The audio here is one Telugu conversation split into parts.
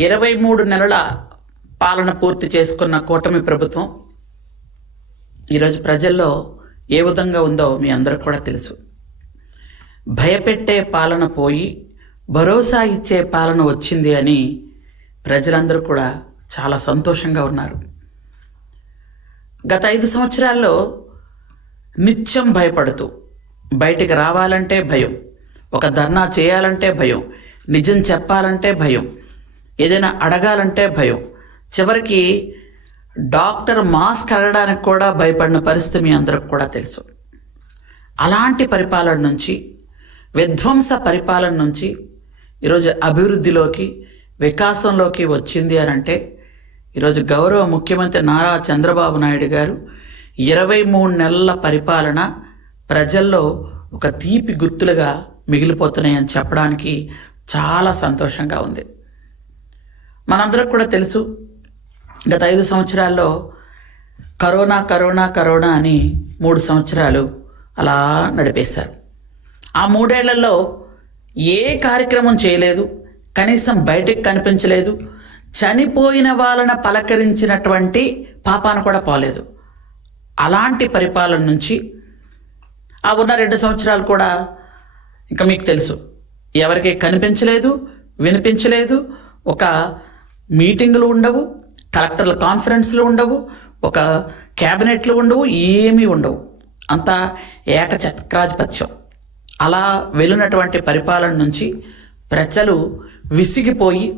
23 నెలల పాలన పూర్తి చేసుకున్న కూటమి ప్రభుత్వం ఈరోజు ప్రజల్లో ఏ విధంగా ఉందో మీ అందరికి కూడా తెలుసు. భయపెట్టే పాలన పోయి భరోసా ఇచ్చే పాలన వచ్చింది అని ప్రజలందరూ కూడా చాలా సంతోషంగా ఉన్నారు. గత 5 సంవత్సరాల్లో నిత్యం భయపడుతూ బయటికి రావాలంటే భయం, ఒక ధర్నా చేయాలంటే భయం, నిజం చెప్పాలంటే భయం, ఏదైనా అడగాలంటే భయం, చివరికి డాక్టర్ మాస్క్ అడగడానికి కూడా భయపడిన పరిస్థితి మీ అందరికి కూడా తెలుసు. అలాంటి పరిపాలన నుంచి, విధ్వంస పరిపాలన నుంచి ఈరోజు అభివృద్ధిలోకి, వికాసంలోకి వచ్చింది అని అంటే ఈరోజు గౌరవ ముఖ్యమంత్రి నారా చంద్రబాబు నాయుడు గారు 23 నెలల పరిపాలన ప్రజల్లో ఒక తీపి గుర్తులుగా మిగిలిపోతున్నాయని చెప్పడానికి చాలా సంతోషంగా ఉంది. మనందరికి కూడా తెలుసు, గత 5 సంవత్సరాల్లో కరోనా కరోనా కరోనా అని 3 సంవత్సరాలు అలా నడిపేశారు. ఆ 3 ఏళ్లలో ఏ కార్యక్రమం చేయలేదు, కనీసం బయటికి కనిపించలేదు, చనిపోయిన వాళ్ళని పలకరించినటువంటి పాపాన కూడా పోలేదు. అలాంటి పరిపాలన నుంచి ఆ ఉన్న 2 సంవత్సరాలు కూడా ఇంకా మీకు తెలుసు, ఎవరికి కనిపించలేదు, వినిపించలేదు, ఒక మీటింగులు ఉండవు, కలెక్టర్ల కాన్ఫరెన్స్లు ఉండవు, ఒక క్యాబినెట్లు ఉండవు, ఏమీ ఉండవు, అంతా ఏకచక్రాధిపత్యం. అలా వెళ్ళినటువంటి పరిపాలన నుంచి ప్రజలు విసిగిపోయి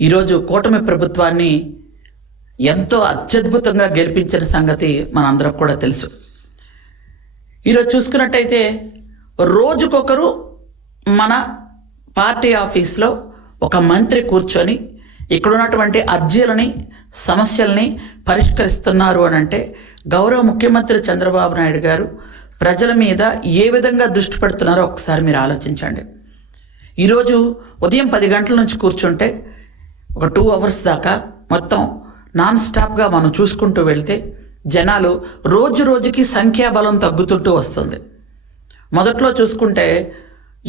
ఈరోజు కూటమి ప్రభుత్వాన్ని ఎంతో అత్యద్భుతంగా గెలిపించిన సంగతి మనందరికి కూడా తెలుసు. ఈరోజు చూసుకున్నట్టయితే రోజుకొకరు మన పార్టీ ఆఫీస్లో ఒక మంత్రి కూర్చొని ఇక్కడ ఉన్నటువంటి అర్జీలని, సమస్యల్ని పరిష్కరిస్తున్నారు అని అంటే గౌరవ ముఖ్యమంత్రి చంద్రబాబు నాయుడు గారు ప్రజల మీద ఏ విధంగా దృష్టి పెడుతున్నారో ఒకసారి మీరు ఆలోచించండి. ఈరోజు ఉదయం 10 గంటల నుంచి కూర్చుంటే ఒక 2 అవర్స్ దాకా మొత్తం నాన్ స్టాప్గా మనం చూసుకుంటూ వెళ్తే జనాలు రోజు రోజుకి సంఖ్యాబలం తగ్గుతుంటూ వస్తుంది. మొదట్లో చూసుకుంటే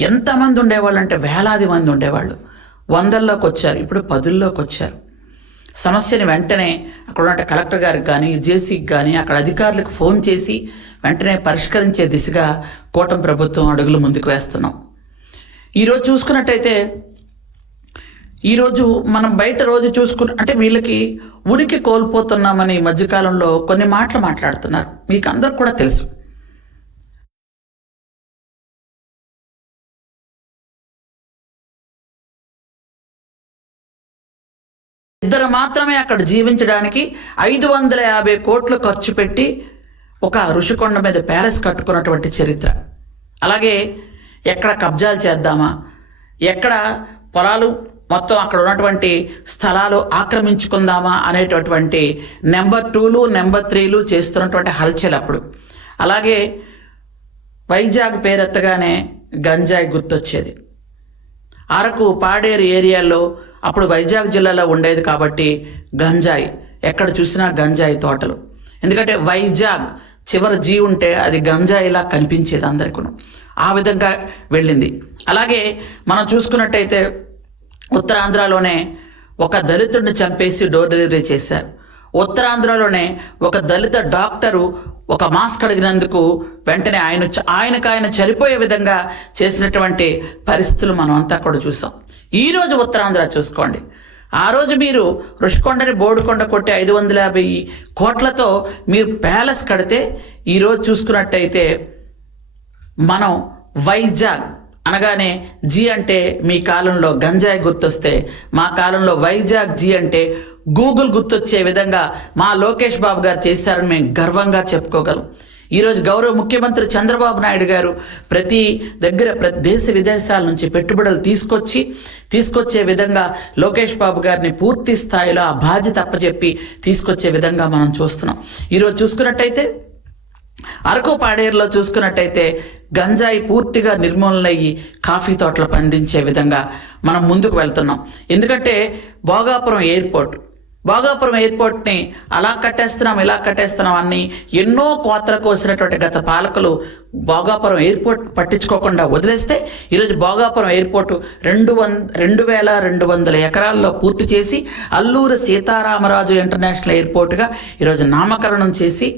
ఎంతమంది ఉండేవాళ్ళు అంటే వేలాది మంది ఉండేవాళ్ళు, 100ల్లోకి వచ్చారు, ఇప్పుడు 10ల్లోకి వచ్చారు. సమస్యని వెంటనే అక్కడ ఉన్న కలెక్టర్ గారికి కానీ, జేసీకి కానీ, అక్కడ అధికారులకు ఫోన్ చేసి వెంటనే పరిష్కరించే దిశగా కూటమి ప్రభుత్వం అడుగులు ముందుకు వేస్తున్నాం. ఈరోజు చూసుకున్నట్టయితే ఈరోజు మనం బయట రోజు అంటే వీళ్ళకి ఉనికి కోల్పోతున్నామని ఈ మధ్యకాలంలో కొన్ని మాటలు మాట్లాడుతున్నారు, మీకు అందరికి కూడా తెలుసు. ఇద్దరు మాత్రమే అక్కడ జీవించడానికి 550 కోట్లు ఖర్చు పెట్టి ఒక ఋషికొండ మీద ప్యాలెస్ కట్టుకున్నటువంటి చరిత్ర. అలాగే ఎక్కడ కబ్జాలు చేద్దామా, ఎక్కడ పొలాలు మొత్తం అక్కడ ఉన్నటువంటి స్థలాలు ఆక్రమించుకుందామా అనేటటువంటి నెంబర్ 2లు, నెంబర్ 3లు చేస్తున్నటువంటి హల్చల్ అప్పుడు. అలాగే వైజాగ్ పేరెత్తగానే గంజాయి గుర్తొచ్చేది. అరకు, పాడేరు ఏరియాల్లో అప్పుడు వైజాగ్ జిల్లాలో ఉండేది కాబట్టి గంజాయి, ఎక్కడ చూసినా గంజాయి తోటలు. ఎందుకంటే వైజాగ్ చివరి జీ ఉంటే అది గంజాయిలా కనిపించేది అందరికీ. ఆ విధంగా వెళ్ళింది. అలాగే మనం చూసుకున్నట్టయితే ఉత్తరాంధ్రలోనే ఒక దళితుడిని చంపేసి డోర్ డెలివరీ చేశారు. ఉత్తరాంధ్రలోనే ఒక దళిత డాక్టరు ఒక మాస్క్ అడిగినందుకు వెంటనే ఆయన చనిపోయే విధంగా చేసినటువంటి పరిస్థితులు మనం అంతా కూడా చూసాం. ఈరోజు ఉత్తరాంధ్ర చూసుకోండి, ఆ రోజు మీరు ఋషికొండని బోడుకొండ కొట్టి 550 కోట్లతో మీరు ప్యాలెస్ కడితే ఈరోజు చూసుకున్నట్టయితే మనం వైజాగ్ అనగానే జీ అంటే మీ కాలంలో గంజాయి గుర్తొస్తే, మా కాలంలో వైజాగ్ జీ అంటే గూగుల్ గుర్తొచ్చే విధంగా మా లోకేష్ బాబు గారు చేశారని మేము గర్వంగా చెప్పుకోగలం. ఈరోజు గౌరవ ముఖ్యమంత్రి చంద్రబాబు నాయుడు గారు ప్రతి దేశ విదేశాల నుంచి పెట్టుబడులు తీసుకొచ్చే విధంగా లోకేష్ బాబు గారిని పూర్తి స్థాయిలో ఆ బాధ్యత అప్పచెప్పి తీసుకొచ్చే విధంగా మనం చూస్తున్నాం. ఈరోజు చూసుకున్నట్టయితే అరకు, పాడేరులో చూసుకున్నట్టయితే గంజాయి పూర్తిగా నిర్మూలనయ్యి కాఫీ తోటలు పండించే విధంగా మనం ముందుకు వెళ్తున్నాం. ఎందుకంటే భోగాపురం ఎయిర్పోర్ట్, భోగాపురం ఎయిర్పోర్ట్ని అలా కట్టేస్తున్నాం ఇలా కట్టేస్తున్నాం అని ఎన్నో కోతలు కోసినటువంటి గత పాలకులు భోగాపురం ఎయిర్పోర్ట్ పట్టించుకోకుండా వదిలేస్తే ఈరోజు భోగాపురం ఎయిర్పోర్టు 2,200 ఎకరాల్లో పూర్తి చేసి అల్లూరి సీతారామరాజు ఇంటర్నేషనల్ ఎయిర్పోర్ట్గా ఈరోజు నామకరణం చేసి